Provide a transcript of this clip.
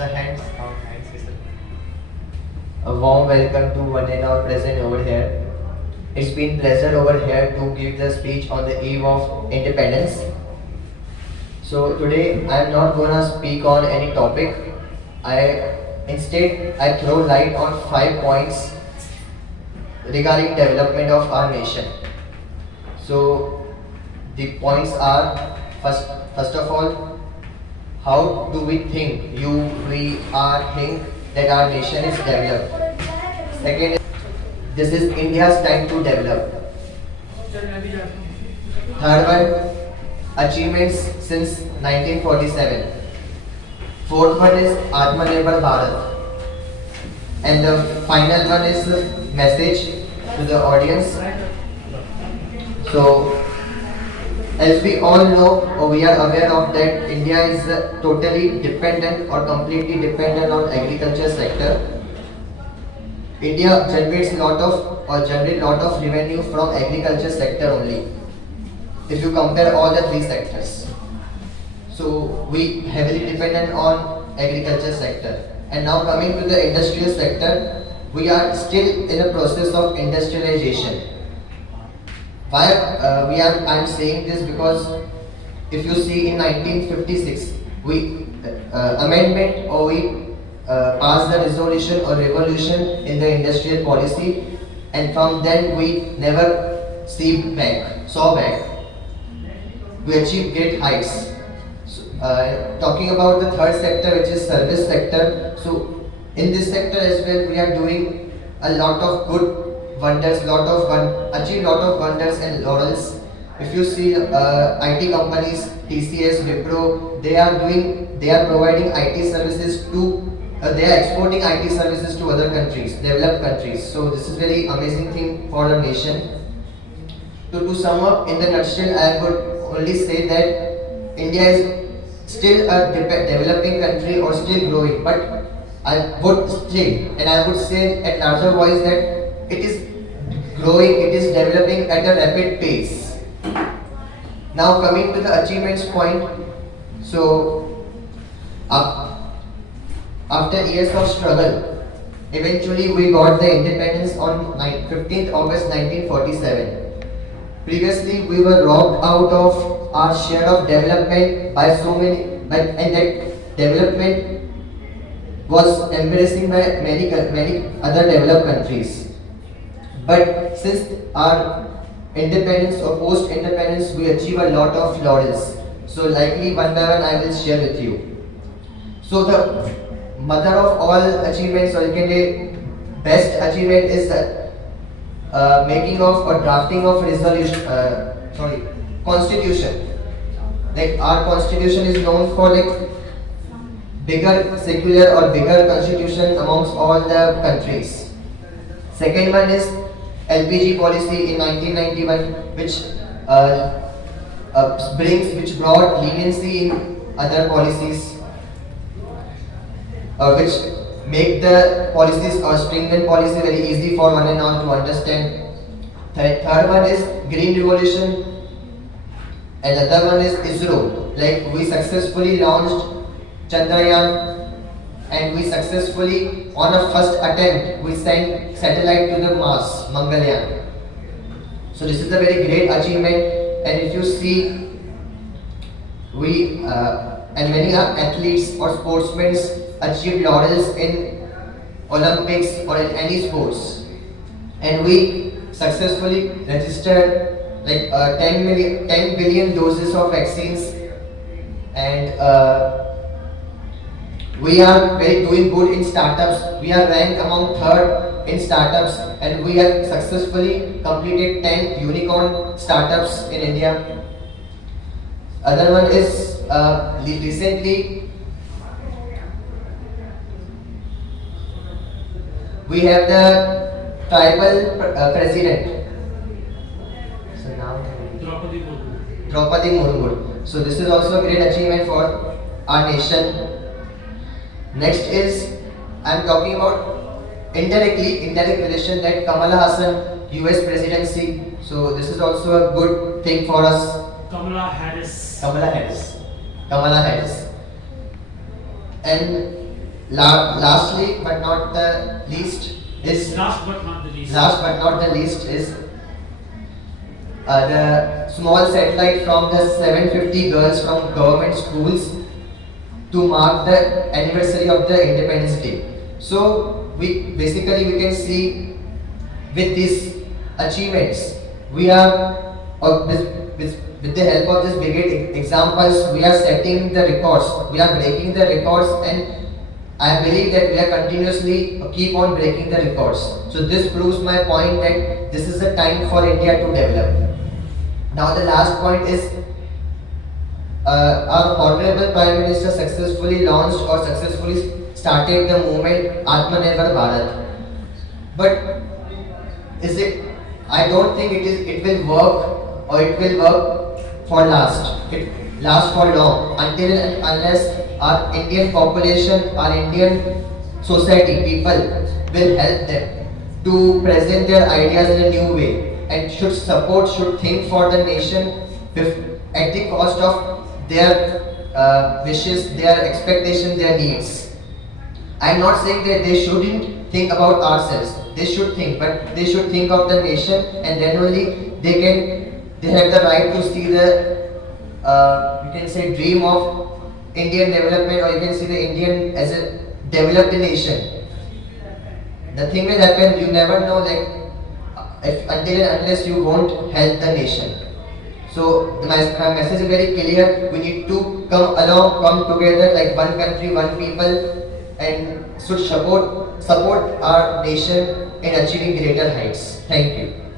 A warm welcome to one and all present over here. It's been pleasure over here to give the speech on the eve of independence. So today I'm not gonna speak on any topic. I throw light on 5 points regarding development of our nation. So the points are first of all, how do we think think that our nation is developed? Second, this is India's time to develop. Third one, achievements since 1947. Fourth one is Atmanirbhar Bharat. And the final one is message to the audience. So, as we all know or we are aware of that India is totally dependent or completely dependent on agriculture sector. India generates lot of revenue from agriculture sector only. If you compare all the three sectors, so we heavily dependent on agriculture sector. And now coming to the industrial sector, we are still in a process of industrialization. I'm saying this because if you see in 1956, we amendment or we passed the resolution or revolution in the industrial policy, and from then we never saw back. We achieved great heights. So, talking about the third sector, which is service sector. So in this sector as well, we are doing a lot of good wonders, achieve lot of wonders and laurels. If you see IT companies, TCS, Wipro, they are providing IT services they are exporting IT services to other countries, developed countries. So this is very amazing thing for the nation. To sum up in the nutshell, I would only say that India is still a developing country or still growing, but I would say at larger voice that it is growing, it is developing at a rapid pace. Now coming to the achievements point, so after years of struggle, eventually we got the independence on 15th August 1947. Previously we were robbed out of our share of development by so many, and that development was embracing by many other developed countries. But since our independence or post-independence, we achieve a lot of laurels. So likely one by one I will share with you. So the mother of all achievements, or you can say best achievement, is the making of or drafting of constitution. Like our constitution is known for bigger secular or bigger constitution amongst all the countries. Second one is LPG policy in 1991, which brought leniency in other policies, which make the policies or stringent policy very easy for one and all to understand. Third one is Green Revolution, and other one is ISRO. Like we successfully launched Chandrayaan, and we successfully on a first attempt we sent satellite to the Mars, Mangalyaan. So this is a very great achievement, and if you see, we and many athletes or sportsmen achieve laurels in Olympics or in any sports, and we successfully registered 10 billion doses of vaccines, and we are doing good in startups. We are ranked among third in startups, and we have successfully completed 10 unicorn startups in India. Other one is recently we have the tribal president. So now Draupadi Murmu. So this is also a great achievement for our nation. Next is, I am talking about indirect relation, that Kamala Hassan US presidency. So this is also a good thing for us. Kamala Harris. And Lastly, but not the least, is Last but not the least. last but not the least is the small satellite from the 750 girls from government schools to mark the anniversary of the Independence Day. So we can see with these achievements we are with the help of these brigade examples we are setting the records, we are breaking the records, and I believe that we are continuously keep on breaking the records. So this proves my point that this is a time for India to develop. Now the last point is our Honorable Prime Minister successfully launched or successfully started the movement Atmanirbhar Bharat. But is it? I don't think it is. It will work or it will work for last. It lasts for long until and unless our Indian population, our Indian society, people will help them to present their ideas in a new way and should support, should think for the nation at the cost of their wishes, their expectations, their needs. I'm not saying that they shouldn't think about ourselves. They should think, but they should think of the nation, and then only they have the right to see the you can say dream of Indian development, or you can see the Indian as a developed nation. The thing will happen. You never know, like if until and unless you won't help the nation. So my message is very clear. We need to come along, come together like one country, one people, and should support our nation in achieving greater heights. Thank you.